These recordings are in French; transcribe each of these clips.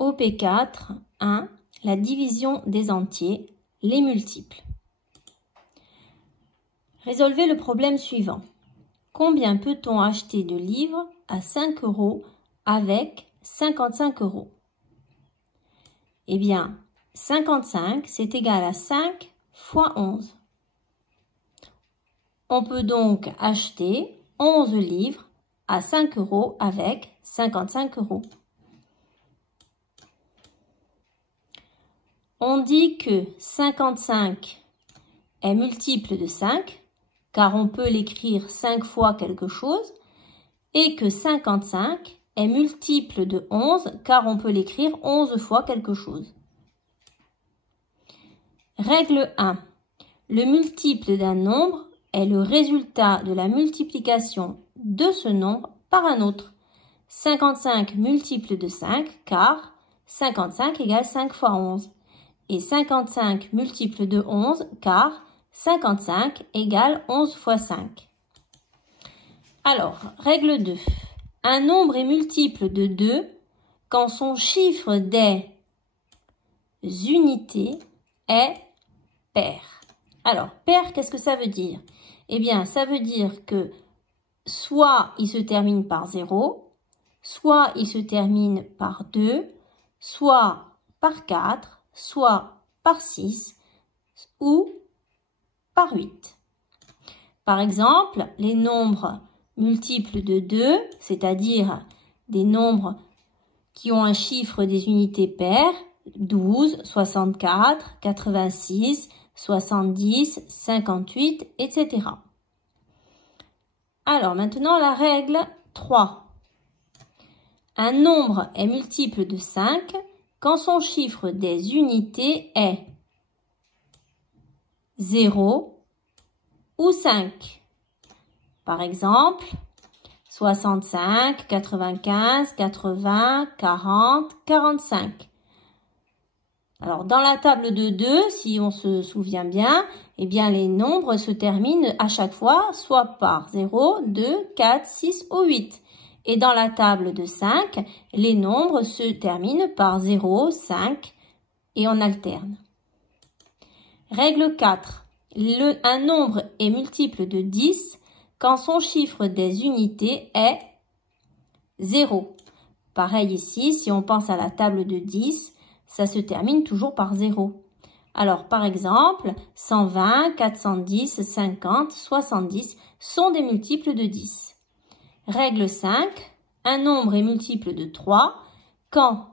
OP4, 1. La division des entiers, les multiples. Résolvez le problème suivant. Combien peut-on acheter de livres à 5 € avec 55 €? Eh bien, 55, c'est égal à 5 fois 11. On peut donc acheter 11 livres à 5 € avec 55 €. On dit que 55 est multiple de 5, car on peut l'écrire 5 fois quelque chose, et que 55 est multiple de 11, car on peut l'écrire 11 fois quelque chose. Règle 1. Le multiple d'un nombre est le résultat de la multiplication de ce nombre par un autre. 55 multiple de 5, car 55 égale 5 fois 11. Et 55 multiple de 11, car 55 égale 11 fois 5. Alors, règle 2. Un nombre est multiple de 2 quand son chiffre des unités est pair. Alors, pair, qu'est-ce que ça veut dire? Eh bien, ça veut dire que soit il se termine par 0, soit il se termine par 2, soit par 4, soit par 6 ou par 8. Par exemple, les nombres multiples de 2, c'est-à-dire des nombres qui ont un chiffre des unités paires, 12, 64, 86, 70, 58, etc. Alors maintenant la règle 3. Un nombre est multiple de 5 quand son chiffre des unités est 0 ou 5. Par exemple, 65, 95, 80, 40, 45. Alors, dans la table de 2, si on se souvient bien, eh bien, les nombres se terminent à chaque fois soit par 0, 2, 4, 6 ou 8. Et dans la table de 5, les nombres se terminent par 0, 5 et on alterne. Règle 4. Un nombre est multiple de 10 quand son chiffre des unités est 0. Pareil ici, si on pense à la table de 10, ça se termine toujours par 0. Alors, par exemple, 120, 410, 50, 70 sont des multiples de 10. Règle 5. Un nombre est multiple de 3 quand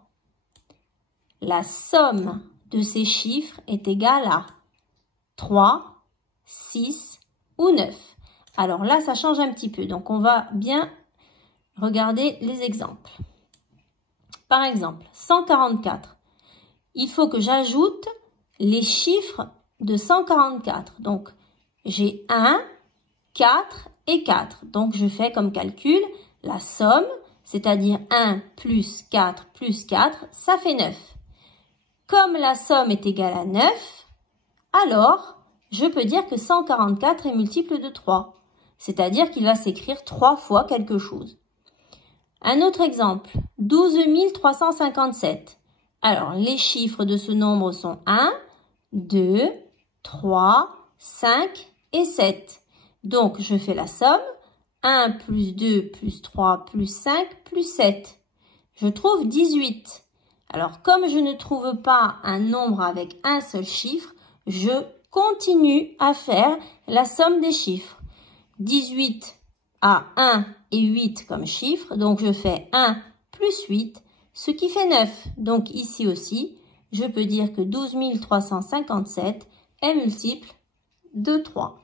la somme de ces chiffres est égale à 3, 6 ou 9. Alors là, ça change un petit peu. Donc, on va bien regarder les exemples. Par exemple, 144. Il faut que j'ajoute les chiffres de 144. Donc, j'ai 1, 4 et 4. Donc, je fais comme calcul la somme, c'est-à-dire 1 plus 4 plus 4, ça fait 9. Comme la somme est égale à 9, alors, je peux dire que 144 est multiple de 3. C'est-à-dire qu'il va s'écrire 3 fois quelque chose. Un autre exemple, 12 357. Alors, les chiffres de ce nombre sont 1, 2, 3, 5 et 7. Donc, je fais la somme. 1 plus 2 plus 3 plus 5 plus 7. Je trouve 18. Alors, comme je ne trouve pas un nombre avec un seul chiffre, je continue à faire la somme des chiffres. 18 a 1 et 8 comme chiffre, donc je fais 1 plus 8, ce qui fait 9. Donc ici aussi, je peux dire que 12 357 est multiple de 3.